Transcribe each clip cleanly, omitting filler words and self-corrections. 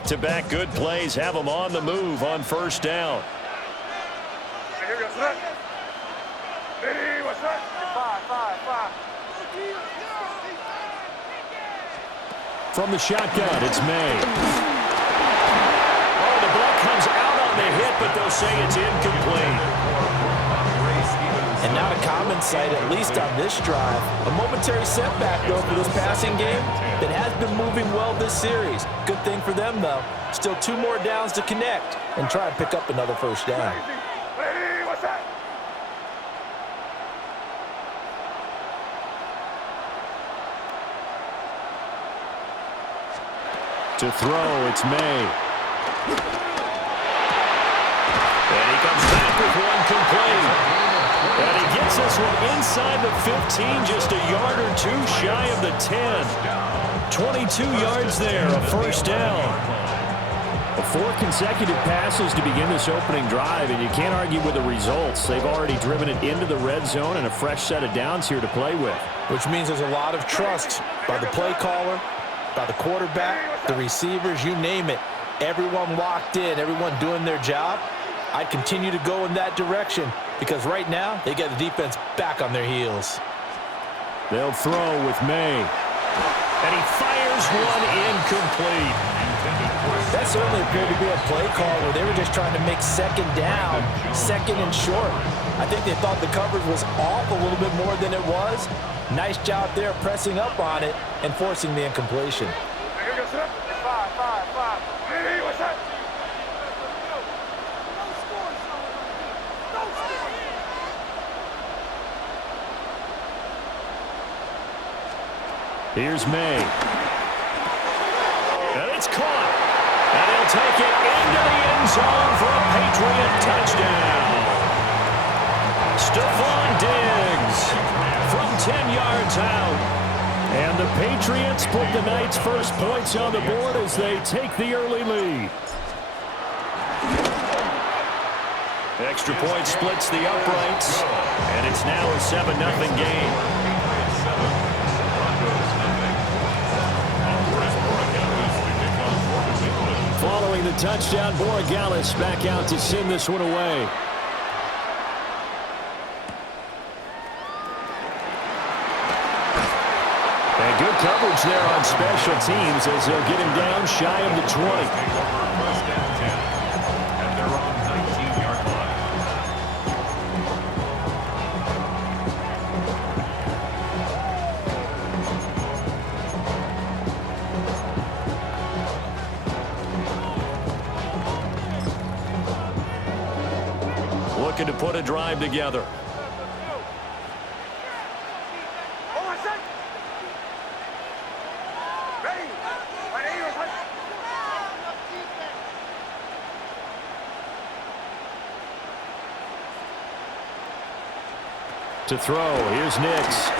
back-to-back good plays have them on the move on first down. From the shotgun, it's May. Oh, the ball comes out on the hit, but they'll say it's incomplete. And not a common sight, at least on this drive. A momentary setback, though, for this passing game that has been moving well this series. Good thing for them, though. Still 2 more downs to connect and try and pick up another first down. To throw, it's May. And he comes back with one complete. And he gets this one inside the 15, just a yard or 2 shy of the 10. 22 yards there, a first down. 4 consecutive passes to begin this opening drive, and you can't argue with the results. They've already driven it into the red zone and a fresh set of downs here to play with. Which means there's a lot of trust by the play caller, by the quarterback, the receivers, you name it. Everyone locked in, everyone doing their job. I'd continue to go in that direction because right now they get the defense back on their heels. They'll throw with May. And he fires one incomplete. That certainly appeared to be a play call where they were just trying to make second down, second and short. I think they thought the coverage was off a little bit more than it was. Nice job there pressing up on it and forcing the incompletion. Here's May. And it's caught. And he'll take it into the end zone for a Patriot touchdown. Stephon Diggs from 10 yards out. And the Patriots put the night's first points on the board as they take the early lead. Extra point splits the uprights. And it's now a 7-0 game. Following the touchdown, Borregales back out to send this one away. And good coverage there on special teams as they'll get him down shy of the 20. First and 10, and they're on 19-yard line. Looking to put a drive together. To throw, here's Nix.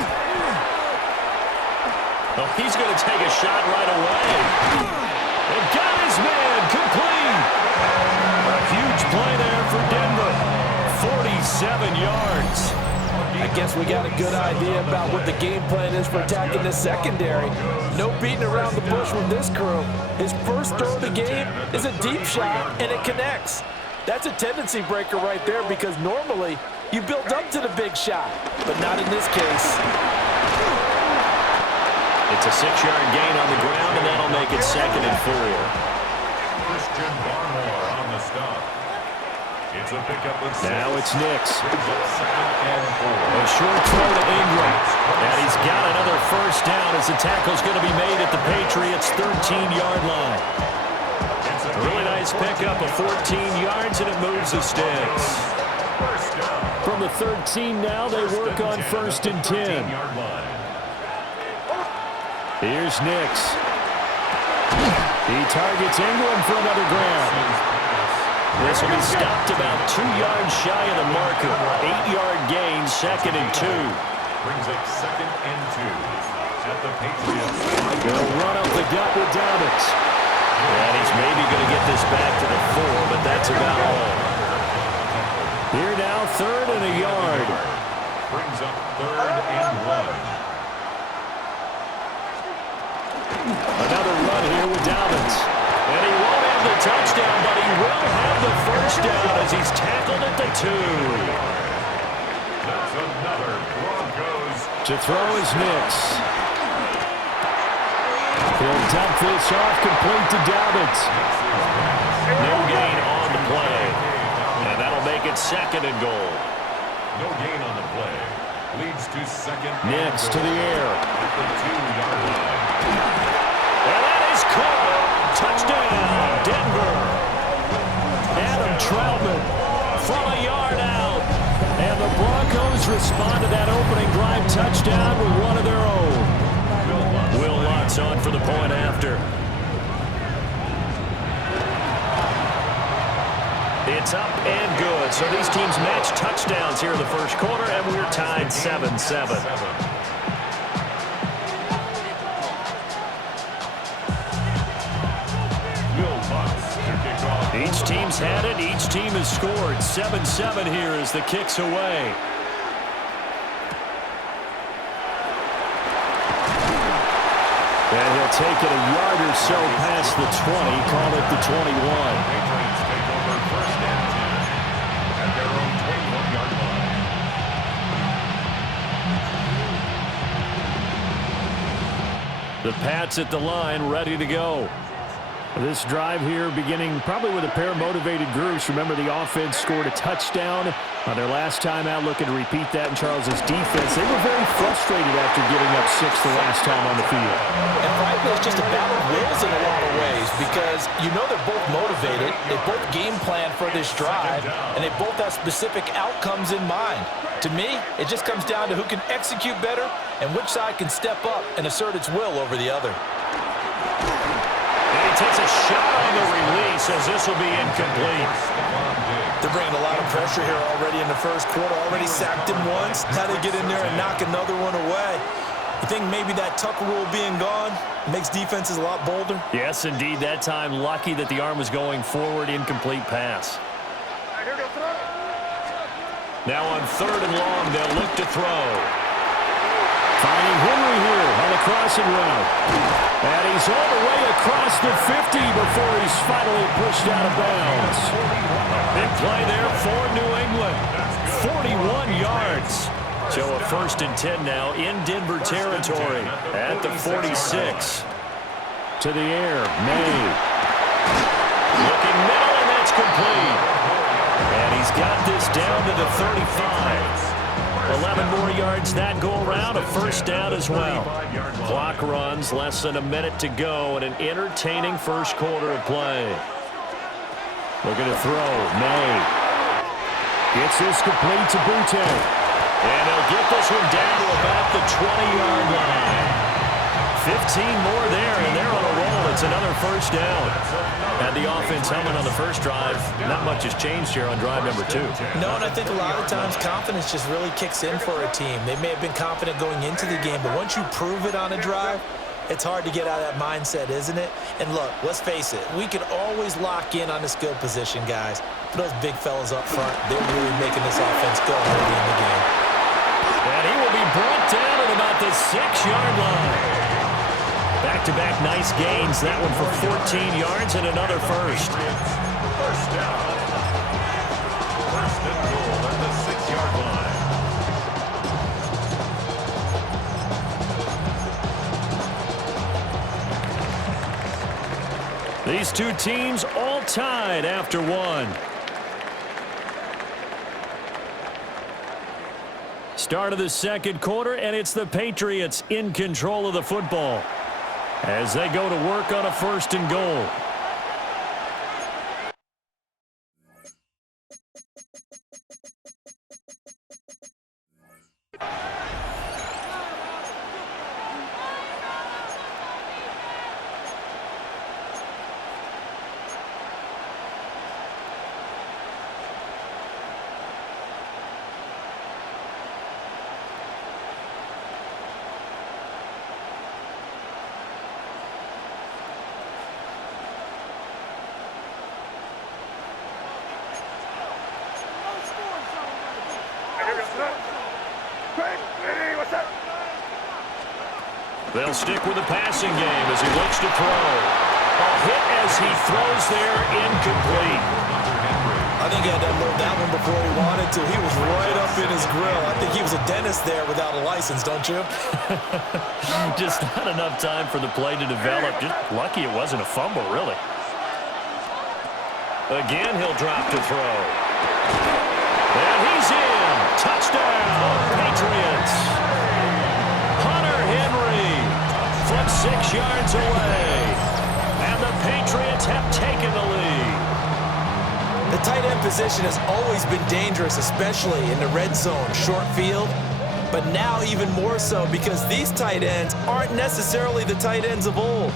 Oh, he's going to take a shot right away. And got his man complete. A huge play there for Denver. 47 yards. I guess we got a good idea about what the game plan is for attacking this secondary. No beating around the bush with this crew. His first throw of the game is a deep shot, and it connects. That's a tendency breaker right there because normally you build up to the big shot, but not in this case. It's a 6-yard gain on the ground, and that'll make it 2nd and 4. Christian Barmore on the stop. It's a pickup with 6. Now it's Nix. 2nd and 4. A short throw to Ingram. And he's got another first down as the tackle's going to be made at the Patriots' 13-yard line. A really nice pickup of 14 yards, and it moves the sticks. From the 13 now, they work on 1st and 10. Here's Nix. He targets Ingram for another grab. This will be stopped about 2 yards shy of the marker. 8-yard gain, 2nd and 2. Brings up 2nd and 2 at the Patriots. They'll run up the gut with Dobbins. And he's maybe going to get this back to the 4, but that's about all. Here now, 3rd and a yard. Brings up 3rd and 1. Another run here with Dobbins. And he won't have the touchdown, but he will have the first down as he's tackled at the 2. That's another Broncos. To throw is Nix. He'll dump this off, complete to Dobbins. No gain on the play. And that'll make it 2nd and goal. No gain on the play. Leads to 2nd. Nix to the air. At the 2-yard line. And that is caught. Touchdown, Denver. Adam Troutman from a yard out. And the Broncos respond to that opening drive touchdown with one of their own. Will Lutz on for the point after. It's up and good. So these teams match touchdowns here in the first quarter, and we're tied 7-7. Each team's had it. Each team has scored. 7-7 here as the kick's away. And he'll take it a yard or so past the 20, call it the 21. Patriots take over 1st and 10 at their own 21-yard line. The Pats at the line, ready to go. This drive here beginning probably with a pair of motivated groups. Remember, the offense scored a touchdown on their last time out, looking to repeat that in Charles's defense. They were very frustrated after giving up 6 the last time on the field. And frankly, it's just a battle of wills in a lot of ways because you know they're both motivated, they both game plan for this drive, and they both have specific outcomes in mind. To me, it just comes down to who can execute better and which side can step up and assert its will over the other. And he takes a shot on the release as this will be incomplete. They're bringing a lot of pressure here already in the first quarter. Already sacked him once. Now they get in there and knock another one away. You think maybe that Tucker rule being gone makes defenses a lot bolder? Yes, indeed. That time, lucky that the arm was going forward. Incomplete pass. Now on 3rd and long, they'll look to throw. Finding Henry here on the crossing route. And he's all the way across the 50 before he's finally pushed out of bounds. Big play there for New England. 41 yards. So a 1st and 10 now in Denver territory at the 46. To the air, May. Looking middle, and that's complete. And he's got this down to the 35. 11 more yards that go around, a 1st down as well. Clock runs, less than a minute to go, and an entertaining first quarter of play. Looking to throw, May. Gets this complete to Butte. And he'll get this one down to about the 20-yard line. 15 more there, and they're on a roll. It's another 1st down. Had the offense humming on the first drive. Not much has changed here on drive number 2. No, and I think a lot of times confidence just really kicks in for a team. They may have been confident going into the game, but once you prove it on a drive, it's hard to get out of that mindset, isn't it? And look, let's face it, we can always lock in on the skill position, guys. But those big fellas up front, they're really making this offense go early in the game. And he will be brought down at about the 6-yard line. Back-to-back nice gains. That one for 14 yards and another 1st. 1st down. 1st and goal at the 6-yard line. These two teams all tied after one. Start of the second quarter, and it's the Patriots in control of the football as they go to work on a 1st and goal. They'll stick with the passing game as he looks to throw. A hit as he throws there, incomplete. I think he had to unload that one before he wanted to. He was right up in his grill. I think he was a dentist there without a license, don't you? Just not enough time for the play to develop. Just lucky it wasn't a fumble, really. Again, he'll drop to throw. And he's in. Touchdown, Patriots. Hunter Henry from 6 yards away. And the Patriots have taken the lead. The tight end position has always been dangerous, especially in the red zone, short field. But now even more so because these tight ends aren't necessarily the tight ends of old.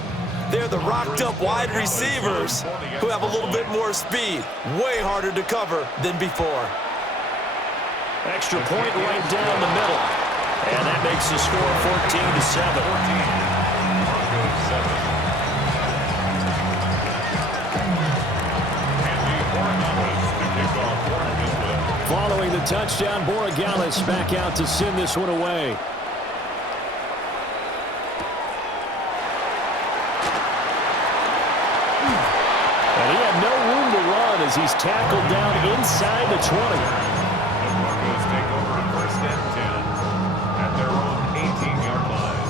They're the rocked-up wide receivers who have a little bit more speed, way harder to cover than before. Extra point right down the middle. And that makes the score 14-7. Following the touchdown, Borregales back out to send this one away. And he had no room to run as he's tackled down inside the 20. The Broncos take over at 1st and 10 at their own 18-yard line.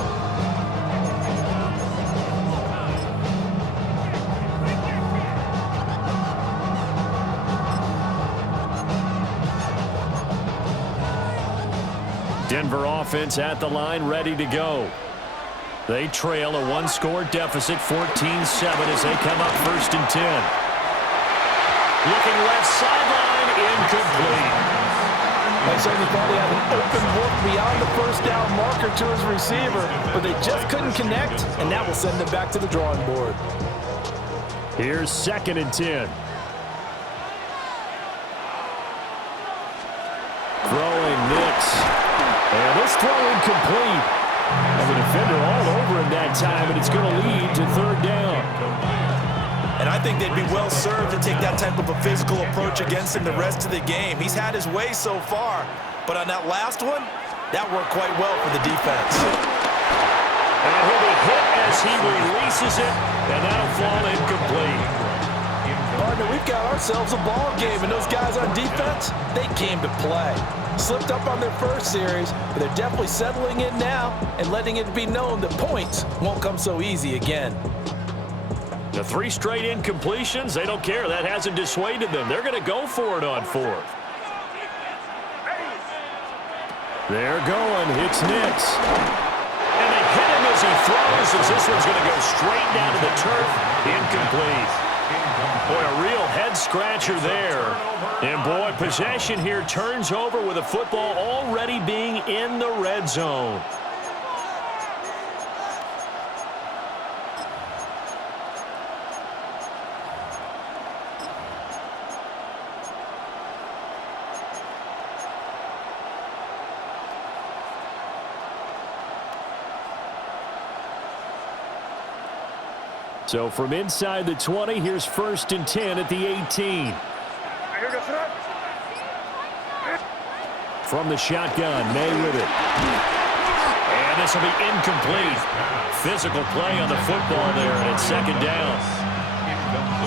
Denver offense at the line, ready to go. They trail a one-score deficit, 14-7, as they come up 1st and 10. Looking left sideline, incomplete. I certainly thought he had an open look beyond the first down marker to his receiver, but they just couldn't connect, and that will send them back to the drawing board. Here's 2nd and 10. Throwing Nix. And this throw incomplete. And the defender all over him that time, and it's going to lead to 3rd down. And I think they'd be well served to take that type of a physical approach against him the rest of the game. He's had his way so far, but on that last one, that worked quite well for the defense. And he'll be hit as he releases it, and that'll fall incomplete. Partner, we've got ourselves a ball game, and those guys on defense, they came to play. Slipped up on their first series, but they're definitely settling in now and letting it be known that points won't come so easy again. The 3 straight incompletions, they don't care. That hasn't dissuaded them. They're going to go for it on 4th. They're going. It's Nix. And they hit him as he throws, as this one's going to go straight down to the turf. Incomplete. Boy, a real head-scratcher there. And, boy, possession here turns over with a football already being in the red zone. So from inside the 20, here's 1st and 10 at the 18. From the shotgun, May with it. And this will be incomplete. Physical play on the football there, and it's 2nd down.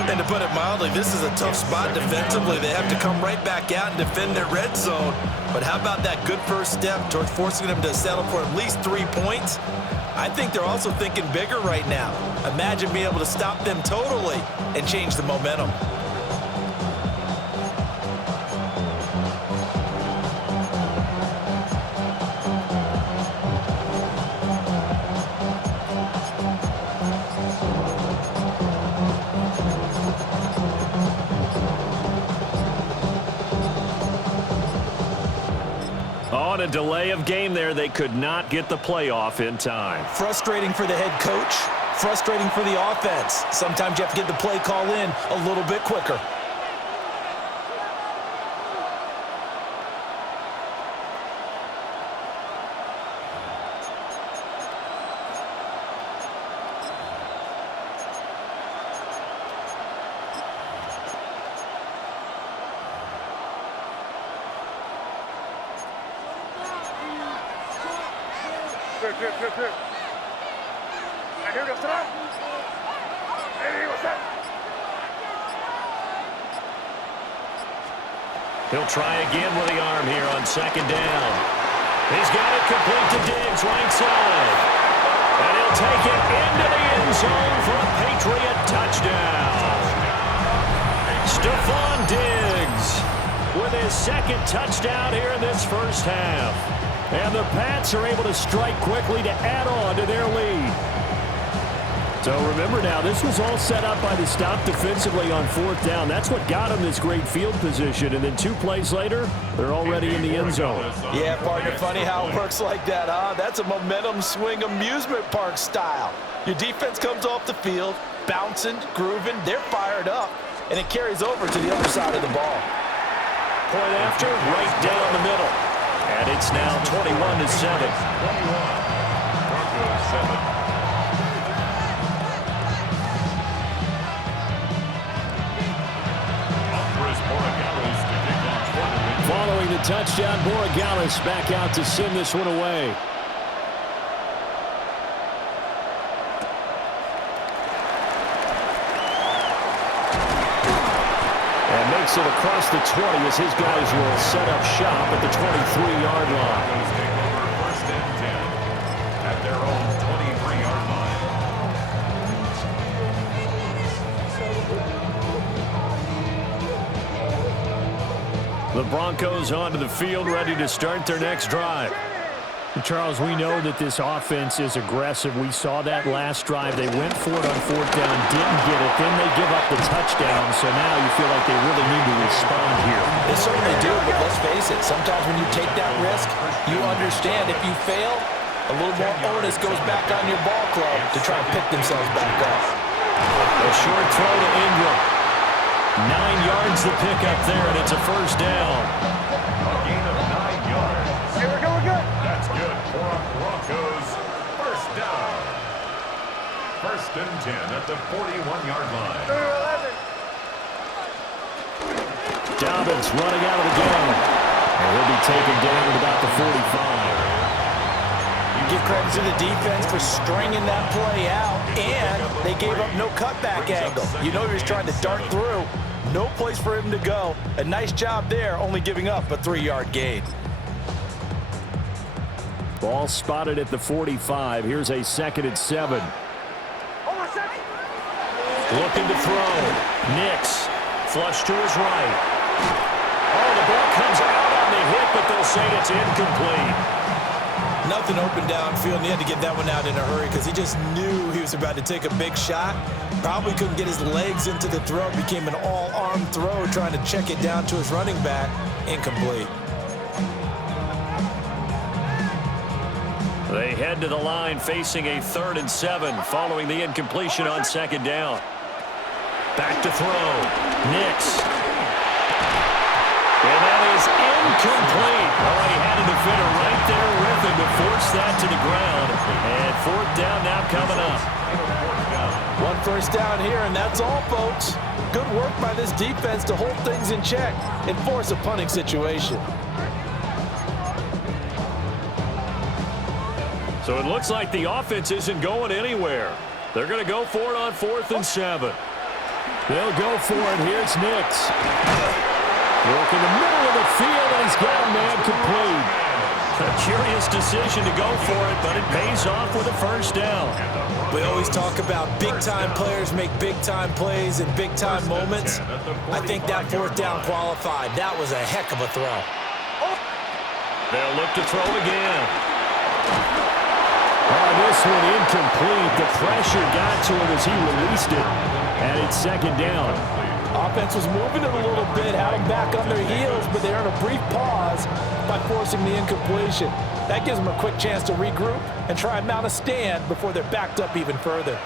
And to put it mildly, this is a tough spot defensively. They have to come right back out and defend their red zone. But how about that good first step towards forcing them to settle for at least 3 points? I think they're also thinking bigger right now. Imagine being able to stop them totally and change the momentum. On a delay of game there, they could not get the playoff in time. Frustrating for the head coach, frustrating for the offense. Sometimes you have to get the play call in a little bit quicker. He'll try again with the arm here on second down. He's got it complete to Diggs, right side. And he'll take it into the end zone for a Patriot touchdown. Stephon Diggs with his second touchdown here in this first half. And the Pats are able to strike quickly to add on to their lead. So remember now, this was all set up by the stop defensively on fourth down. That's what got them this great field position. And then 2 plays later, they're already in the end zone. Yeah, partner, funny how it works like that, huh? That's a momentum swing amusement park style. Your defense comes off the field, bouncing, grooving, they're fired up, and it carries over to the other side of the ball. Point after, right down the middle. And it's now 21-7. 21. Broncos 7. Following the touchdown, Borregales back out to send this one away. And makes it across the 20 as his guys will set up shop at the 23-yard line. Take over first and 10 at their own 23-yard line. The Broncos onto the field, ready to start their next drive. Charles, we know that this offense is aggressive. We saw that last drive. They went for it on fourth down, didn't get it. Then they give up the touchdown. So now you feel like they really need to respond here. They certainly do, but let's face it. Sometimes when you take that risk, you understand if you fail, a little more onus goes back on your ball club to try and pick themselves back up. A short throw to Ingram. 9 yards to pick up there, and it's a first down. A gain of 9 yards. Here we go, we're good. That's good for our Broncos. First down. First and 10 at the 41-yard line. 11. Dobbins running out of the game. And he'll be taken down at about the 45. Give credit to the defense for stringing that play out, and they gave up no cutback angle. You know he was trying to dart through. No place for him to go. A nice job there, only giving up a 3-yard gain. Ball spotted at the 45. Here's a 2nd and 7. Looking to throw. Nix. Flush to his right. Oh, the ball comes out on the hit, but they'll say it's incomplete. Nothing open downfield, and he had to get that one out in a hurry because he just knew he was about to take a big shot. Probably couldn't get his legs into the throw. Became an all-arm throw, trying to check it down to his running back. Incomplete. They head to the line facing a 3rd and 7 following the incompletion on 2nd down. Back to throw. Nix. And that is incomplete. Oh, he had a defender right there with him to force that to the ground. And 4th down now coming up. 1 first down here, and that's all, folks. Good work by this defense to hold things in check and force a punting situation. So it looks like the offense isn't going anywhere. They're going to go for it on 4th and 7. They'll go for it. Here's Nix. Work in the middle of the field, and he's got a man complete. A curious decision to go for it, but it pays off with a first down. We always talk about big-time players make big-time plays in big-time moments. I think that 4th down qualified. That was a heck of a throw. They'll look to throw again. Oh, this one incomplete. The pressure got to him as he released it, and it's 2nd down. Offense was moving it a little bit, had them back on their heels, but they earned a brief pause by forcing the incompletion. That gives them a quick chance to regroup and try and mount a stand before they're backed up even further.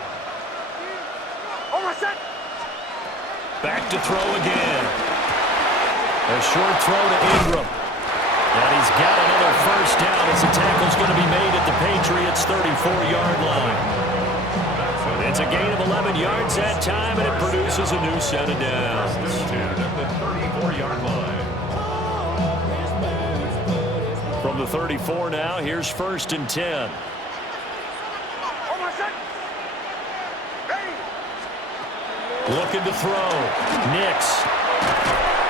Back to throw again. A short throw to Ingram. And he's got another first down as the tackle's going to be made at the Patriots' 34-yard line. It's a gain of 11 yards that time, and it produces a new set of downs. At the 34-yard line. From the 34 now, here's 1st and 10. Looking to throw. Nix.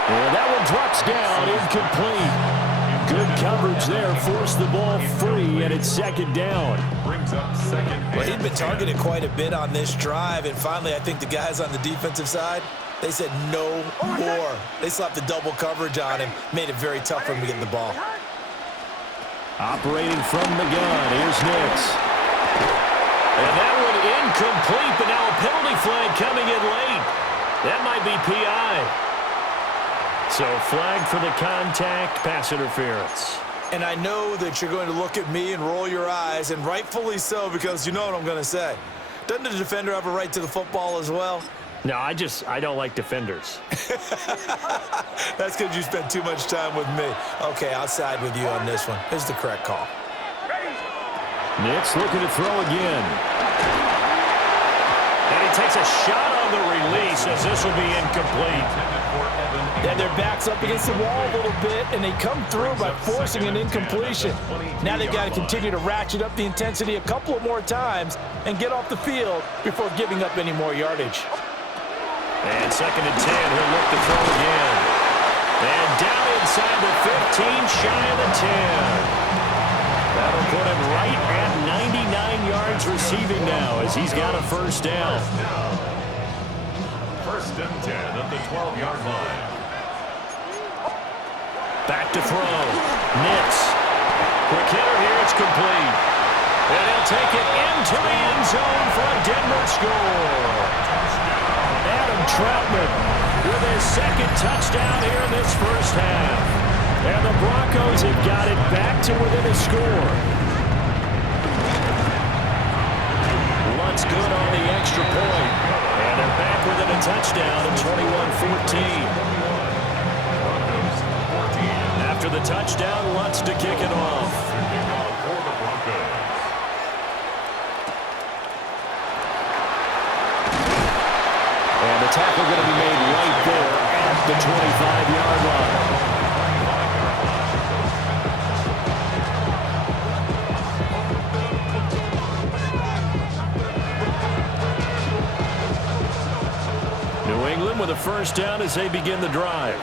And that one drops down, incomplete. Good coverage there, forced the ball free, and it's second down. Brings up second. Well, he'd been targeted quite a bit on this drive, and finally I think the guys on the defensive side, they said no more. They slapped the double coverage on him, made it very tough for him to get the ball. Operating from the gun, here's Nix. And that one incomplete, but now a penalty flag coming in late. That might be PI. So flag for the contact, pass interference. And I know that you're going to look at me and roll your eyes, and rightfully so, because you know what I'm going to say. Doesn't the defender have a right to the football as well? No, I don't like defenders. That's because you spent too much time with me. Okay, I'll side with you on this one. Here's the correct call. Nix looking to throw again. And he takes a shot on the release as this will be incomplete. Yeah, their back's up against the wall a little bit, and they come through by forcing an incompletion. Now they've got to continue to ratchet up the intensity a couple of more times and get off the field before giving up any more yardage. And second and 10, he'll look to throw again. And down inside the 15, shy of the 10. That'll put him right at 99 yards receiving now as he's got a first down. First and 10 at the 12-yard line. Back to throw. Nix. Quick hitter here, it's complete. And he'll take it into the end zone for a Denver score. Adam Troutman with his second touchdown here in this first half. And the Broncos have got it back to within a score. Lutz good on the extra point. And they're back within a touchdown at 21-14. After the touchdown, Lutz to kick it off. And the tackle going to be made right there at the 25-yard line. New England with a first down as they begin the drive.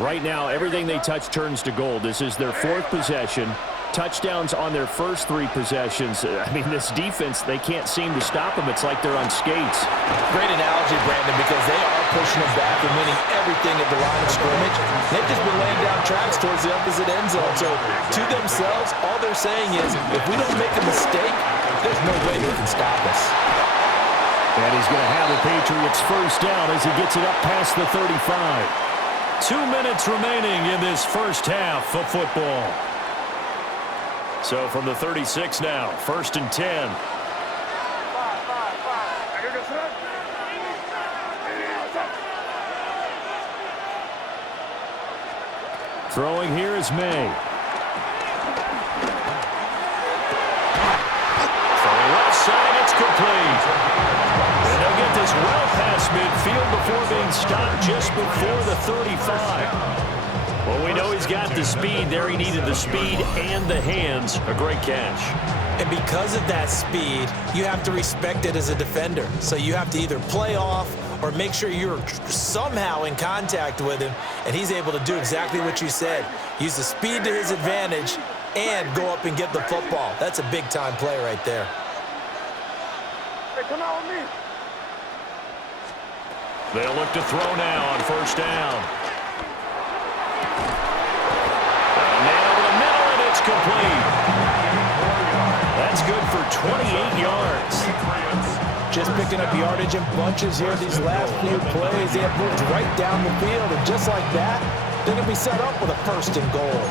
Right now, everything they touch turns to gold. This is their fourth possession. Touchdowns on their first three possessions. I mean, this defense, they can't seem to stop them. It's like they're on skates. Great analogy, Brandon, because they are pushing them back and winning everything at the line of scrimmage. They've just been laying down tracks towards the opposite end zone. So, to themselves, all they're saying is, if we don't make a mistake, there's no way they can stop us. And he's going to have the Patriots first down as he gets it up past the 35. 2 minutes remaining in this first half of football. So from the 36 now, first and 10. Throwing here is May. Throwing left side, it's complete. And they'll get this well past midfield before being stopped just before the 35. Well, we know he's got the speed there. He needed the speed and the hands. A great catch. And because of that speed, you have to respect it as a defender. So you have to either play off or make sure you're somehow in contact with him, and he's able to do exactly what you said. Use the speed to his advantage and go up and get the football. That's a big-time play right there. Hey, come out with me. They'll look to throw now on first down. Complete. That's good for 28 yards. Just picking up yardage in bunches here these last few plays. They have moved right down the field, and just like that, they're going to be set up with a first and goal.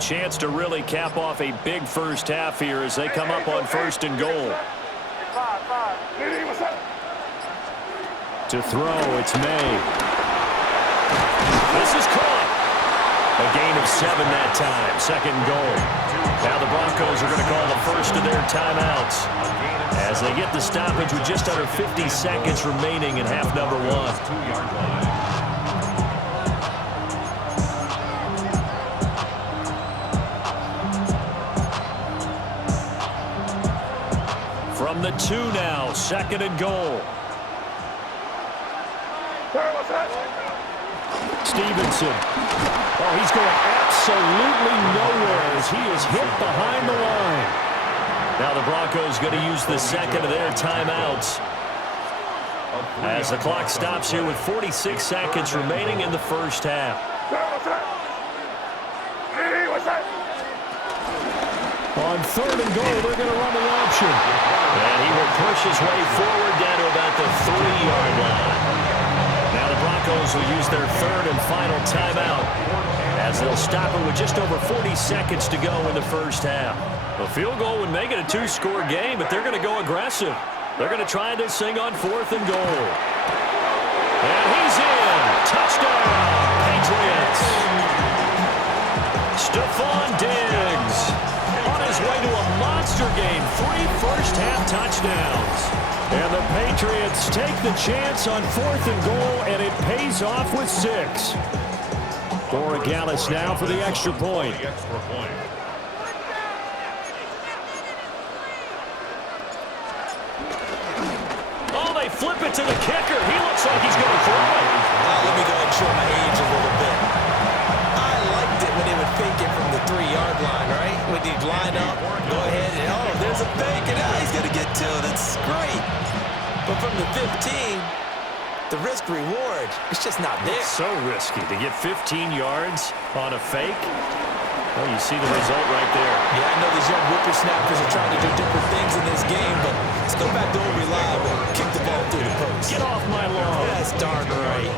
Chance to really cap off a big first half here as they come up on first and goal. To throw, it's May. This is caught. A gain of 7 that time. Second and goal. Now the Broncos are going to call the first of their timeouts as they get the stoppage with just under 50 seconds remaining in half number 1. 2-yard line. From the 2 now, second and goal. Stevenson. Oh, he's going absolutely nowhere as he is hit behind the line. Now the Broncos going to use the second of their timeouts as the clock stops here with 46 seconds remaining in the first half. On third and goal, they're going to run the option. And he will push his way forward down to about the 3-yard line. Now the Broncos will use their third and final timeout as they'll stop it with just over 40 seconds to go in the first half. A field goal would make it a 2-score game, but they're going to go aggressive. They're going to try this thing on fourth and goal. And he's in. Touchdown, Patriots. Stephon Diggs on his way to a monster game. 3 first-half touchdowns. And the Patriots take the chance on fourth and goal, and it pays off with 6. Borregales now for the extra point. Oh, they flip it to the kicker. He looks like he's going to throw it. Let me go ahead and show my age a little bit. I liked it when they would fake it from the 3-yard line, right? When he'd line up, go ahead, and oh, there's a fake, and now he's going to get 2. That's great. But from the 15, the risk-reward, it's just not there. It's so risky to get 15 yards on a fake. Well, you see the result right there. Yeah, I know these young whippersnappers are trying to do different things in this game, but let's go back to old reliable. Kick the ball through the post. Get off my lawn. That's darn right.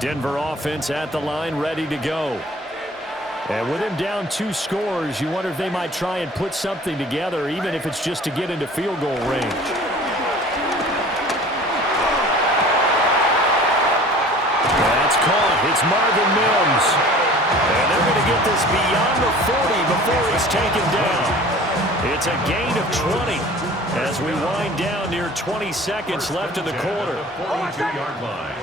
Denver offense at the line, ready to go. And with him down 2 scores, you wonder if they might try and put something together, even if it's just to get into field goal range. That's caught. It's Marvin Mims. And they're going to get this beyond the 40 before he's taken down. It's a gain of 20 as we wind down near 20 seconds left in the quarter. 42-yard line.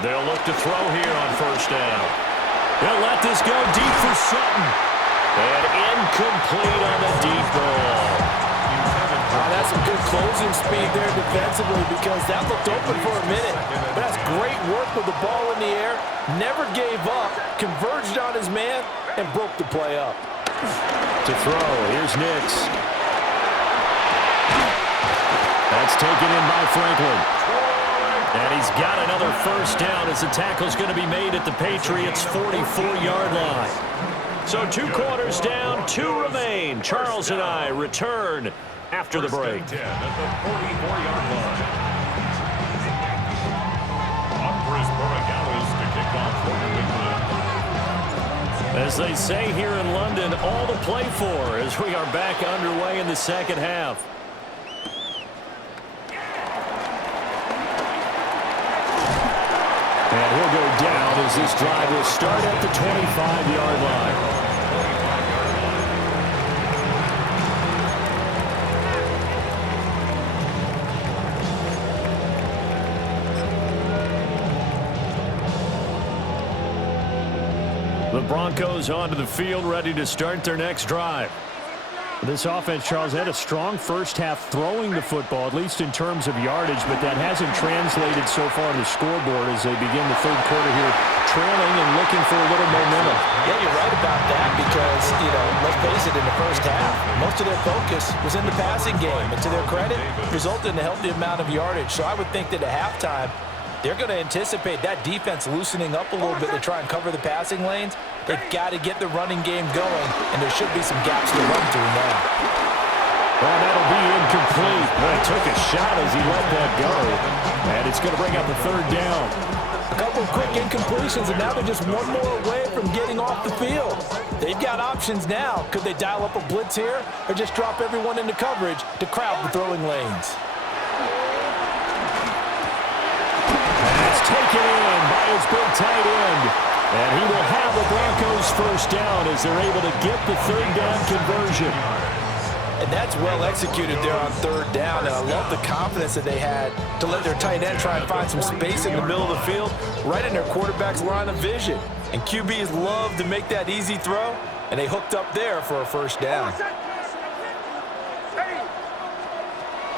They'll look to throw here on first down. They'll let this go deep for Sutton. And incomplete on the deep ball. That's some good closing speed there defensively because that looked open for a minute. But that's great work with the ball in the air. Never gave up, converged on his man, and broke the play up. To throw, here's Nix. That's taken in by Franklin. And he's got another first down as the tackle's going to be made at the Patriots' 44-yard line. So 2 quarters down, 2 remain. Charles and I return after the break. First and 10 at the 44-yard line. Offers Borregales to kick off for New England. As they say here in London, all to play for as we are back underway in the second half. And he'll go down as this drive will start at the 25-yard line. The Broncos onto the field, ready to start their next drive. This offense, Charles, had a strong first half throwing the football, at least in terms of yardage, but that hasn't translated so far on the scoreboard as they begin the third quarter here, trailing and looking for a little momentum. Yeah, you're right about that because, let's face it, in the first half, most of their focus was in the passing game. And to their credit, resulted in a healthy amount of yardage. So I would think that at halftime, they're going to anticipate that defense loosening up a little bit to try and cover the passing lanes. They've got to get the running game going, and there should be some gaps to run through now. Well, that'll be incomplete. Well, he took a shot as he let that go, and it's going to bring up a third down. A couple of quick incompletions, and now they're just one more away from getting off the field. They've got options now. Could they dial up a blitz here or just drop everyone into coverage to crowd the throwing lanes? That's taken in by his big tight end. And he will have the Broncos first down as they're able to get the third down conversion. And that's well executed there on third down. And I love the confidence that they had to let their tight end try and find some space in the middle of the field, right in their quarterback's line of vision. And QBs love to make that easy throw, and they hooked up there for a first down.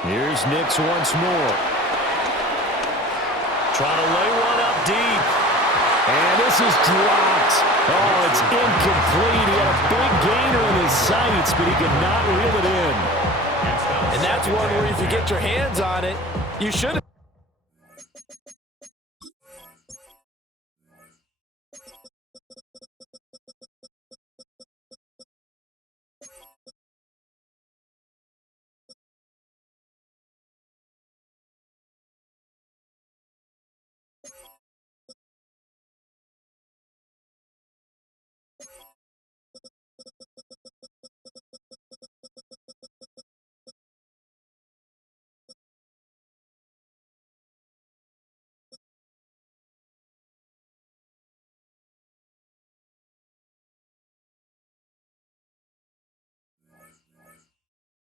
Here's Nix once more. Trying to lay one up deep. And this is dropped. Oh, it's incomplete. He had a big gainer in his sights, but he could not reel it in. And that's one where if you get your hands on it, you should have.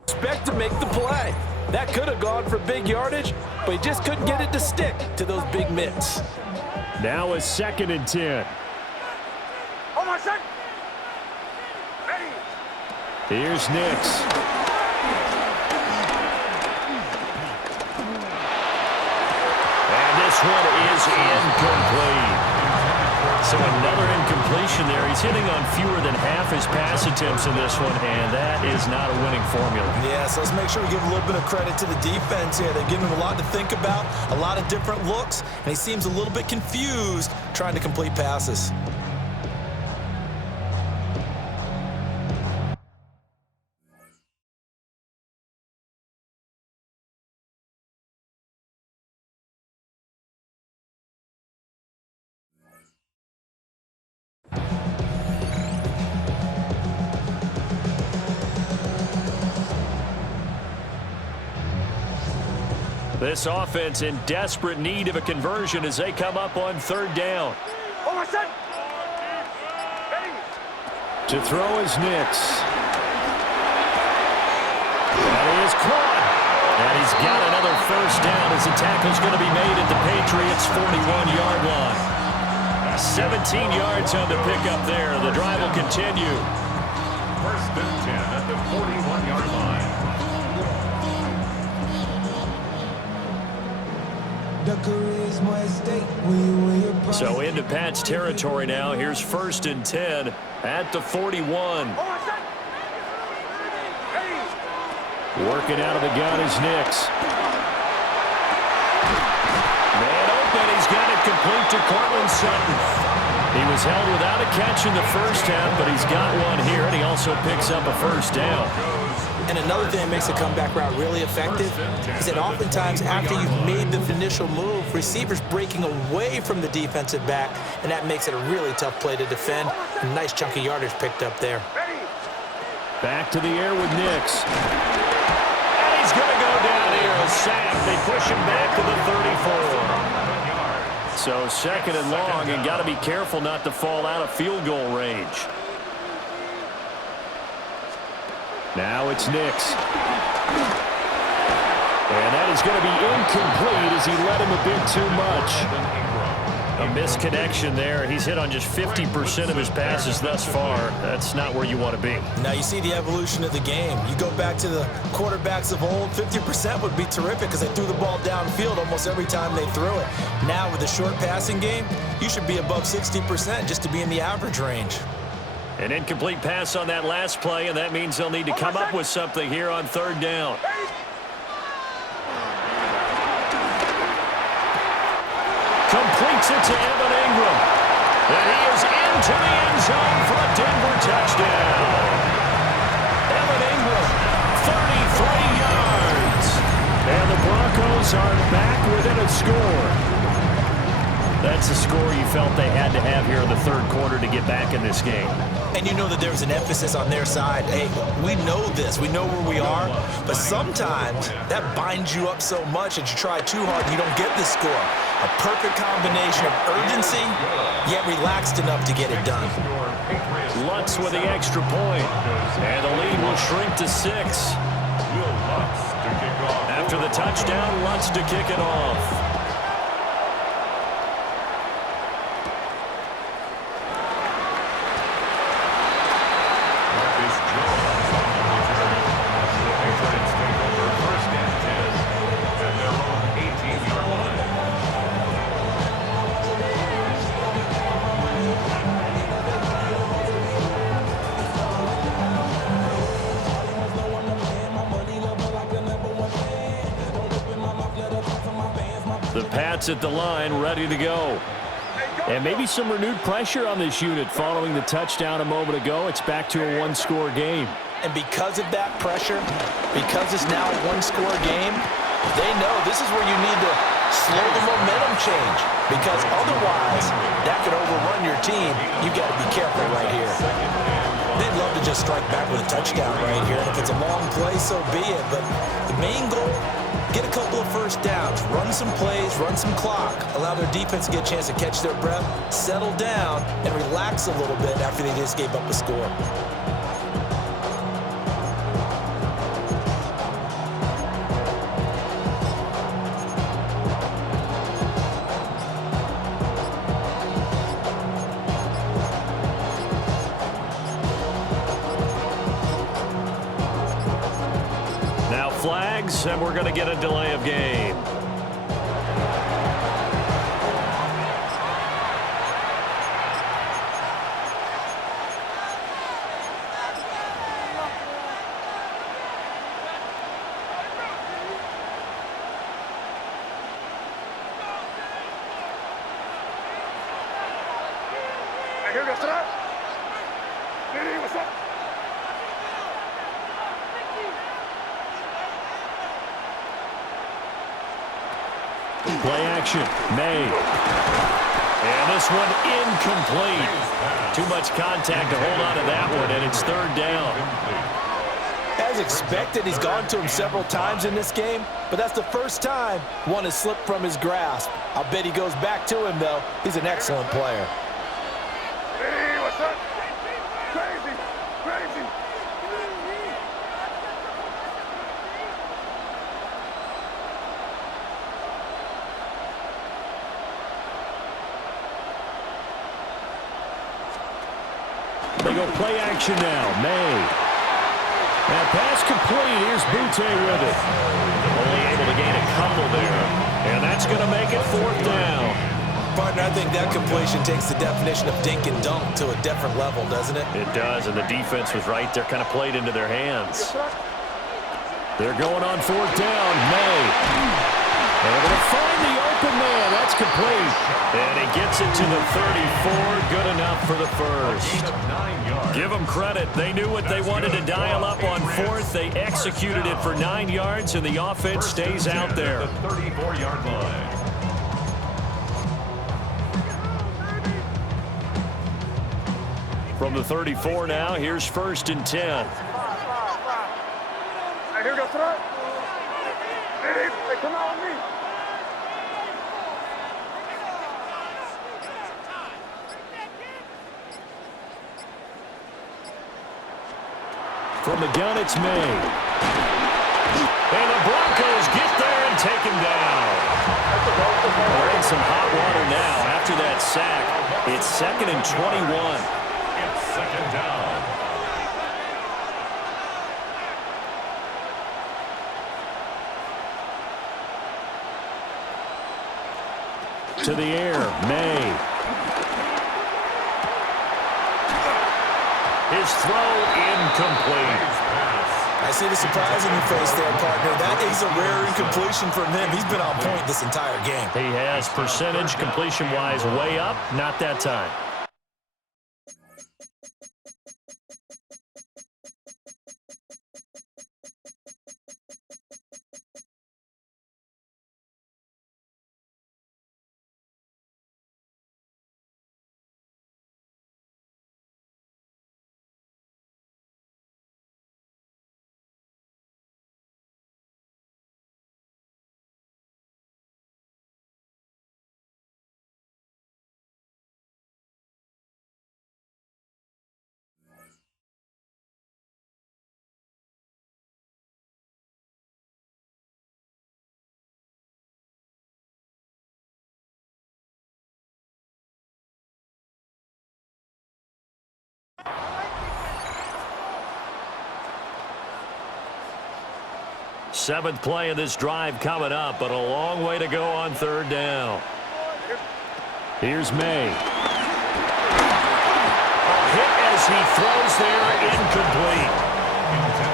Expect to make the play. That could have gone for big yardage, but he just couldn't get it to stick to those big mitts. Now a 2nd and 10. On my second. Ready. Here's Nix. And this one is incomplete. So another incompletion there. He's hitting on fewer than half his pass attempts in this one, and that is not a winning formula. Yeah, so let's make sure we give a little bit of credit to the defense here. They're giving him a lot to think about, a lot of different looks, and he seems a little bit confused trying to complete passes. This offense in desperate need of a conversion as they come up on third down. On my second. Ready. To throw is Nix. That is caught. And he's got another first down as the tackle's going to be made at the Patriots' 41-yard line. 17 yards on the pickup there. The drive will continue. First and 10 at the 41-yard line. So into Pat's territory now. Here's 1st and 10 at the 41. Working out of the gun is Nix. Man open. He's got it complete to Cortland Sutton. He was held without a catch in the first half, but he's got one here, and he also picks up a first down. And another thing that makes a comeback route really effective is that oftentimes after you've made the initial move, receivers breaking away from the defensive back, and that makes it a really tough play to defend. A nice chunk of yardage picked up there. Back to the air with Nix. And he's going to go down here. A sack. They push him back to the 34. So 2nd and long, and got to be careful not to fall out of field goal range. Now it's Nix. And that is going to be incomplete as he led him a bit too much. A misconnection there. He's hit on just 50% of his passes thus far. That's not where you want to be. Now you see the evolution of the game. You go back to the quarterbacks of old, 50% would be terrific because they threw the ball downfield almost every time they threw it. Now with the short passing game, you should be above 60% just to be in the average range. An incomplete pass on that last play, and that means they'll need to come up with something here on third down. Completes it to Evan Ingram. And he is into the end zone for a Denver touchdown. Evan Ingram, 33 yards. And the Broncos are back within a score. That's a score you felt they had to have here in the third quarter to get back in this game. And you know that there's an emphasis on their side. Hey, we know this. We know where we are. But sometimes that binds you up so much that you try too hard and you don't get this score. A perfect combination of urgency, yet relaxed enough to get it done. Lutz with the extra point. And the lead will shrink to 6. After the touchdown, Lutz to kick it off. The Pats at the line, ready to go. And maybe some renewed pressure on this unit following the touchdown a moment ago. It's back to a one-score game. And because of that pressure, because it's now a one-score game, they know this is where you need to slow the momentum change. Because otherwise, that could overrun your team. You've got to be careful right here. They'd love to just strike back with a touchdown right here. And if it's a long play, so be it. But the main goal, get a couple of first downs, run some plays, run some clock, allow their defense to get a chance to catch their breath, settle down, and relax a little bit after they just gave up a score. Flags, and we're going to get a delay of game. Here goes that. Leemo, what's up? Play action, May. And this one incomplete. Too much contact to hold on to that one, and it's third down. As expected, he's gone to him several times in this game, but that's the first time one has slipped from his grasp. I'll bet he goes back to him, though. He's an excellent player. Hey, what's up? Crazy, crazy. They go play action now. May. And pass complete. Here's Butte with it. Only able to gain a couple there. And that's going to make it fourth down. Partner, I think that completion takes the definition of dink and dunk to a different level, doesn't it? It does, and the defense was right there, kind of played into their hands. They're going on fourth down. May. And they're going to find the open man. That's complete. And he gets it to the 34. Good enough for the first. Give them credit. They knew what they wanted to dial up on fourth. They executed it for 9 yards, and the offense stays out there. 34-yard line. From the 34 now, here's first and 10. Hey, here goes that. Hey, come on with me. From the gun, it's May. And the Broncos get there and take him down. They're in some hot water now. After that sack, it's 2nd and 21. It's second down. To the air, May. His throw incomplete. I see the surprise in your face there, partner. That is a rare incompletion from him. He's been on point this entire game. He has percentage completion-wise way up. Not that time. Seventh play of this drive coming up, but a long way to go on third down. Here's May. A hit as he throws there, incomplete.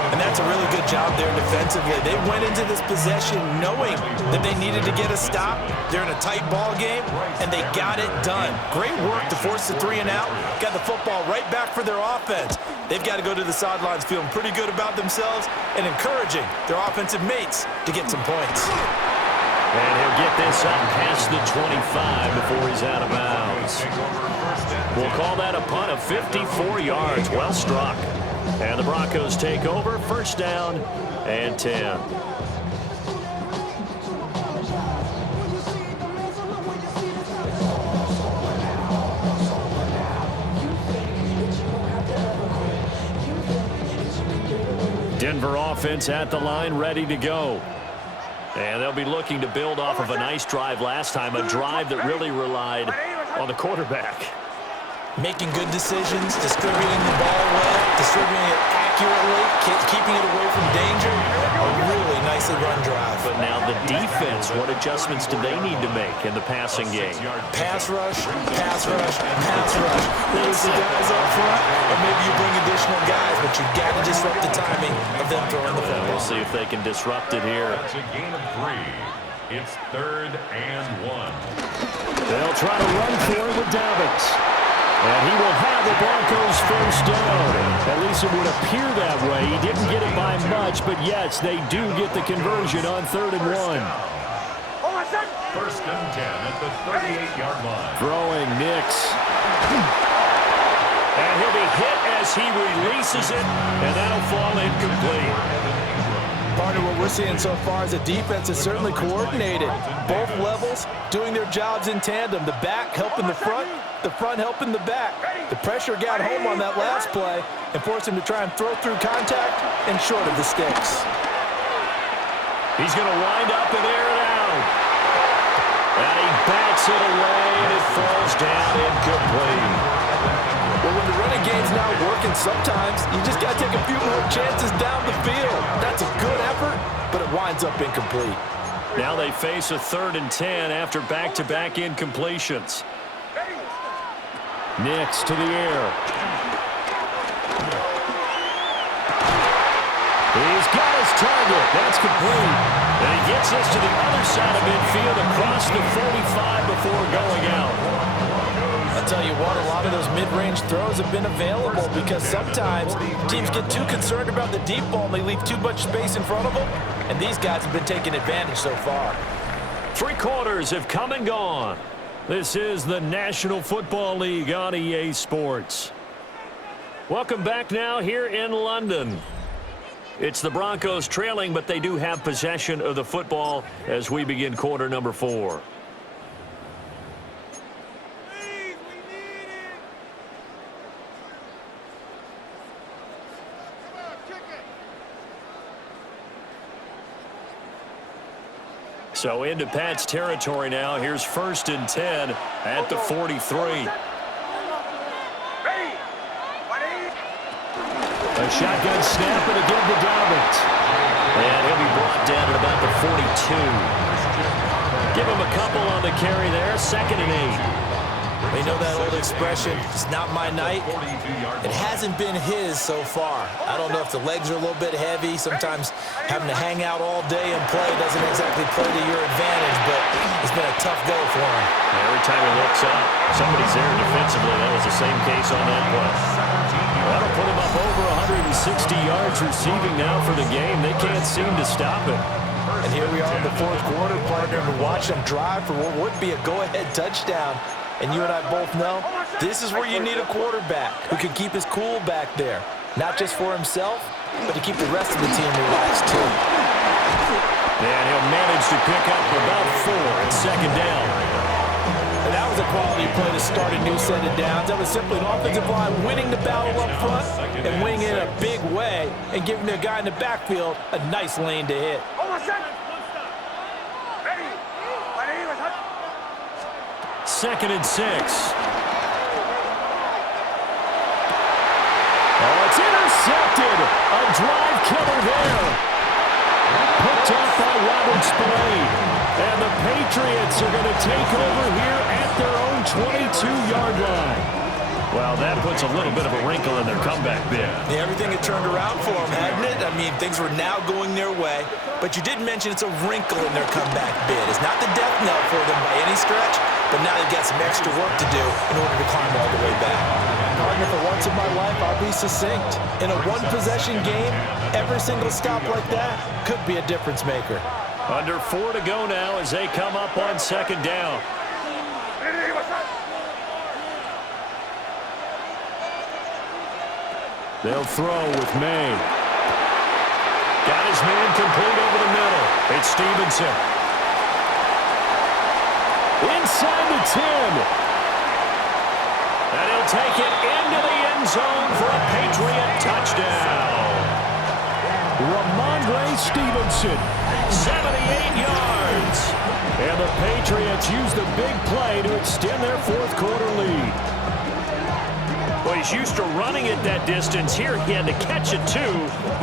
And that's a really good job there defensively. They went into this possession knowing that they needed to get a stop. They're in a tight ball game, and they got it done. Great work to force the 3 and out. Got the football right back for their offense. They've got to go to the sidelines feeling pretty good about themselves and encouraging their offensive mates to get some points. And he'll get this up past the 25 before he's out of bounds. We'll call that a punt of 54 yards. Well struck. And the Broncos take over, first down and 10. Denver offense at the line, ready to go. And they'll be looking to build off of a nice drive last time, a drive that really relied on the quarterback. Making good decisions, distributing the ball well, distributing it accurately, keeping it away from danger. A really nicely run drive. But now the defense, what adjustments do they need to make in the passing game? Pass rush, pass rush, pass rush. Lose the guys up front, or maybe you bring additional guys, but you've got to disrupt the timing of them throwing the football. We'll see if they can disrupt it here. It's a gain of 3. It's 3rd and 1. They'll try to run for it with Dobbins. And he will have the Broncos first down. At least it would appear that way. He didn't get it by much, but yes, they do get the conversion on 3rd and 1. First and 10 at the 38-yard line. Throwing Nix. And he'll be hit as he releases it, and that'll fall incomplete. Partner, what we're seeing so far is the defense is certainly coordinated. Both levels doing their jobs in tandem. The back helping the front helping the back. The pressure got home on that last play and forced him to try and throw through contact and short of the sticks. He's going to wind up and air it out. And he bats it away, and it falls down incomplete. Well, when the running game's not working, sometimes you just got to take a few more chances down the field. That's a good effort, but it winds up incomplete. Now they face a 3rd and 10 after back-to-back incompletions. Nix to the air. He's got his target. That's complete. And he gets us to the other side of midfield across the 45 before going out. I'll tell you what, a lot of those mid-range throws have been available because sometimes teams get too concerned about the deep ball and they leave too much space in front of them, and these guys have been taking advantage so far. 3 quarters have come and gone. This is the National Football League on EA Sports. Welcome back now here in London. It's the Broncos trailing, but they do have possession of the football as we begin quarter number 4. So into Pat's territory now. Here's 1st and 10 at the 43. A shotgun snap and again to Dobbins. And he'll be brought down at about the 42. Give him a couple on the carry there. 2nd and 8. They know that old expression, it's not my night. It hasn't been his so far. I don't know if the legs are a little bit heavy. Sometimes having to hang out all day and play doesn't exactly play to your advantage, but it's been a tough go for him. Every time he looks up, somebody's there defensively. That was the same case on that play. That'll put him up over 160 yards receiving now for the game. They can't seem to stop him. And here we are in the 4th quarter, partner, to watch them drive for what would be a go-ahead touchdown. And you and I both know this is where you need a quarterback who can keep his cool back there. Not just for himself, but to keep the rest of the team relaxed too. And he'll manage to pick up about 4 at 2nd down. And that was a quality play to start a new set of downs. That was simply an offensive line winning the battle up front and winning it in a big way and giving the guy in the backfield a nice lane to hit. 2nd and 6. Oh, it's intercepted. A drive killer there. Put Spillane. And the Patriots are going to take over here at their own 22-yard line. Well, that puts a little bit of a wrinkle in their comeback bid. Yeah, everything had turned around for them, hadn't it? I mean, things were now going their way. But you did mention it's a wrinkle in their comeback bid. It's not the death knell for them by any stretch, but now they've got some extra work to do in order to climb all the way back. Partner, for once in my life, I'll be succinct. In a one-possession game, every single stop like that could be a difference maker. Under 4 to go now as they come up on second down. They'll throw with May. Got his man complete over the middle. It's Stevenson. Inside the 10. And he'll take it into the end zone for a Patriot touchdown. Ramondre Stevenson. 78 yards. And the Patriots use the big play to extend their fourth-quarter lead. Well, he's used to running it that distance. Here he had to catch it, too,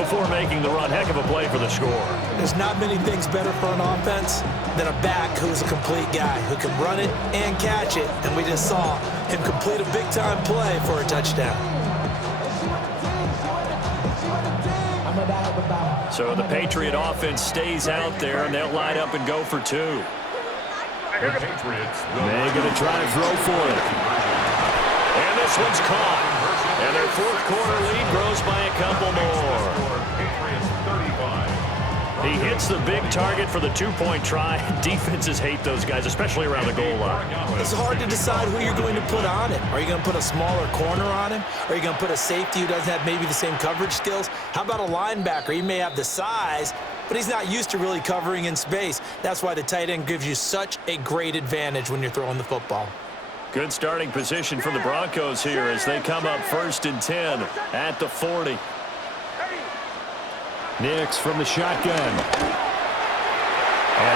before making the run. Heck of a play for the score. There's not many things better for an offense than a back who's a complete guy who can run it and catch it. And we just saw him complete a big-time play for a touchdown. So the Patriot offense stays out there, and they'll line up and go for 2. The Patriots will They're going to try to throw for it. And this one's caught. And their fourth-quarter lead grows by a couple more. Patriots 35. He hits the big target for the two-point try. Defenses hate those guys, especially around the goal line. It's hard to decide who you're going to put on him. Are you going to put a smaller corner on him? Are you going to put a safety who doesn't have maybe the same coverage skills? How about a linebacker? He may have the size, but he's not used to really covering in space. That's why the tight end gives you such a great advantage when you're throwing the football. Good starting position for the Broncos here as they come up 1st and 10 at the 40. Nix from the shotgun. And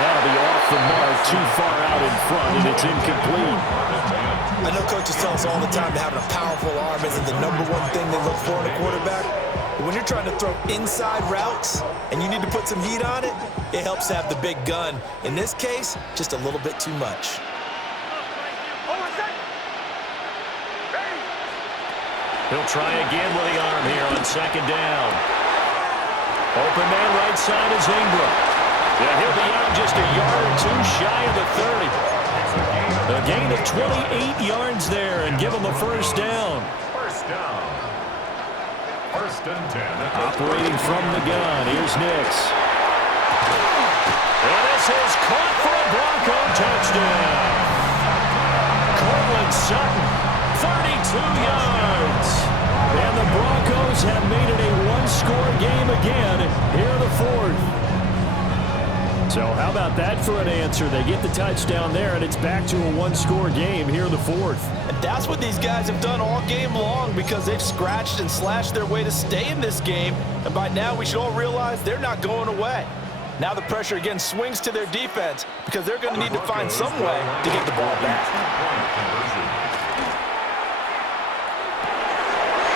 that'll be off the mark, too far out in front, and it's incomplete. I know coaches tell us all the time that having a powerful arm isn't the #1 thing they look for in a quarterback. But when you're trying to throw inside routes and you need to put some heat on it, it helps to have the big gun. In this case, just a little bit too much. He'll try again with the arm here on second down. Open man right side is Ingram. Yeah, he'll be out just a yard or 2 shy of the 30. A gain of 28 yards there and give him a first down. First down. 1st and 10. Operating from the gun, here's Nix. And this is caught for a Bronco touchdown. Cortland Sutton, 32 yards. And the Broncos have made it a one-score game again here in the 4th. So how about that for an answer? They get the touchdown there, and it's back to a one-score game here in the 4th. And that's what these guys have done all game long because they've scratched and slashed their way to stay in this game. And by now, we should all realize they're not going away. Now the pressure again swings to their defense because they're going to need to find some way to get the ball back.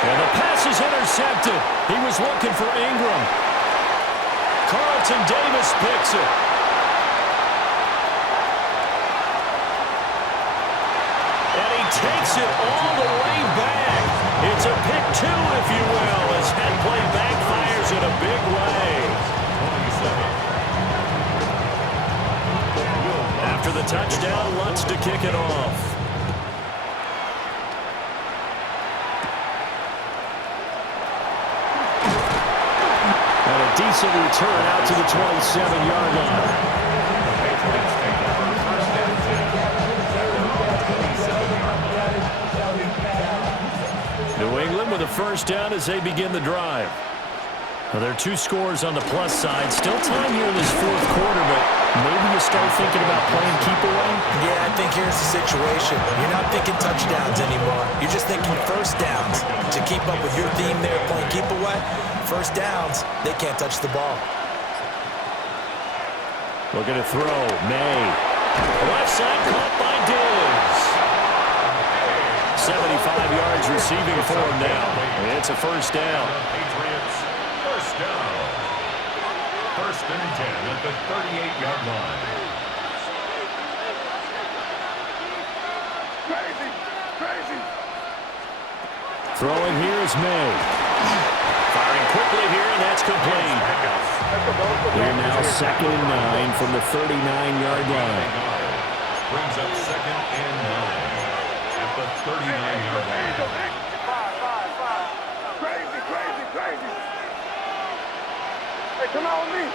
And the pass is intercepted. He was looking for Ingram. Carlton Davis picks it. And he takes it all the way back. It's a pick 2, if you will, as head play backfires in a big way. After the touchdown, Lutz to kick it off. Decent return out to the 27-yard line. New England with a first down as they begin the drive. Well, there are 2 scores on the plus side. Still time here in this 4th quarter, but maybe you start thinking about playing keep away? Yeah, I think here's the situation. You're not thinking touchdowns anymore. You're just thinking first downs. To keep up with your theme there, playing keep away, first downs, they can't touch the ball. Looking to throw. May. Left side caught by Diggs. 75 yards receiving for him now. It's a first down. Patriots, first down. First and 10 at the 38-yard line. Crazy, crazy. Throwing here is May. Firing quickly here, and that's complete. They're now 2nd and 9 from the 39-yard line. Brings up 2nd and 9 at the 39-yard line. Five. Crazy, crazy, crazy. Hey, come out with me.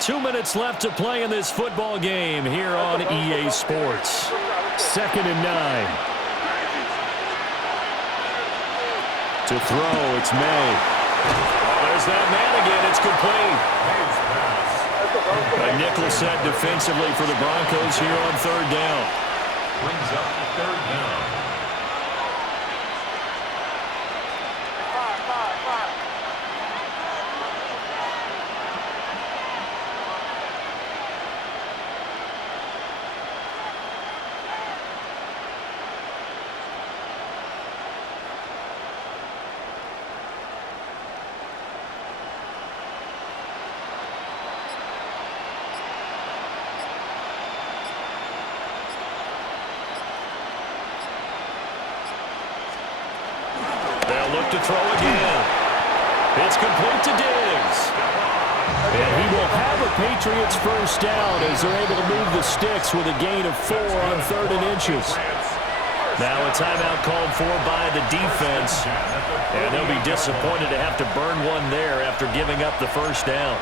Two minutes left to play in this football game here on EA Sports. 2nd and 9. To throw, it's May. Oh, there's that man again. It's complete. A nickel set defensively for the Broncos here on 3rd down. Brings up 3rd down. Five. They'll look to throw again. It's complete to Diggs. And he will have a Patriots first down as they're able to move the sticks with a gain of 4 on 3rd and inches. Now a timeout called for by the defense. And they'll be disappointed to have to burn one there after giving up the first down.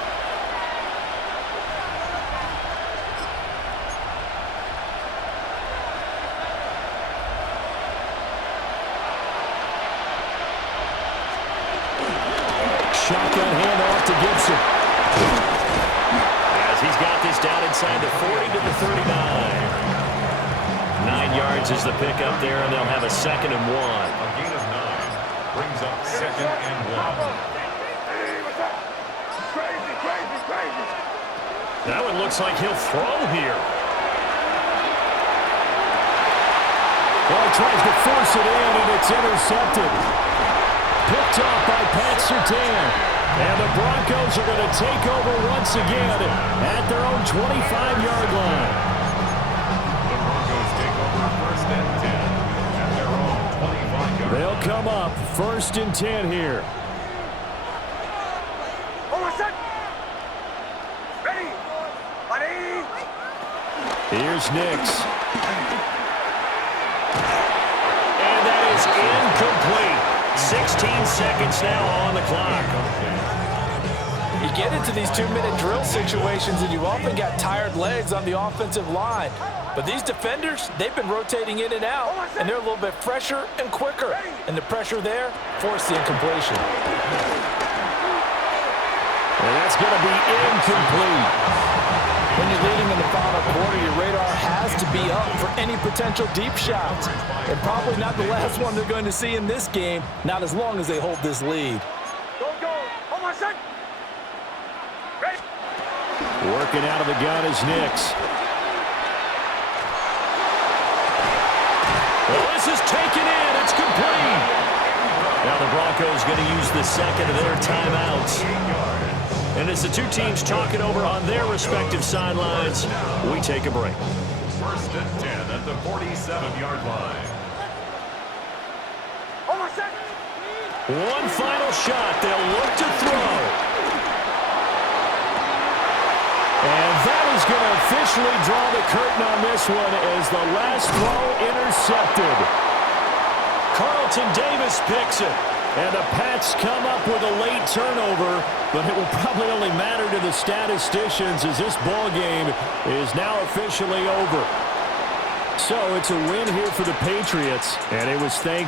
Shotgun handoff to Gibson. As he's got this down inside the 40 to the 39. 9 yards is the pickup there, and they'll have a 2nd and 1. A gain of 9 brings up 2nd and 1. Hey, what's up? Crazy. That one looks like he'll throw here. Well, he tries to force it in, and it's intercepted. Picked off by Pat Surtain. And the Broncos are going to take over once again at their own 25-yard line. The Broncos take over 1st and 10 at their own 25-yard line. They'll come up 1st and 10 here. Hold on, set. Ready. Here's Nix. And that is incomplete. 16 seconds now on the clock. You get into these 2-minute drill situations, and you've often got tired legs on the offensive line. But these defenders, they've been rotating in and out, and they're a little bit fresher and quicker. And the pressure there forced the incompletion. And that's going to be incomplete. When you're leading in the final quarter, your radar has to be up for any potential deep shots. And probably not the last one they're going to see in this game, not as long as they hold this lead. Go. Hold on, set. Ready. Working out of the gun is Nix. Well, this is taken in. It's complete. Now the Broncos going to use the 2nd of their timeouts. And as the two teams talk it over on their respective sidelines, we take a break. 1st and 10 at the 47-yard line. Hold on, set. One final shot. They'll look to throw. And that is going to officially draw the curtain on this one as the last throw intercepted. Carlton Davis picks it. And the Pats come up with a late turnover, but it will probably only matter to the statisticians as this ball game is now officially over. So it's a win here for the Patriots, and it was thanks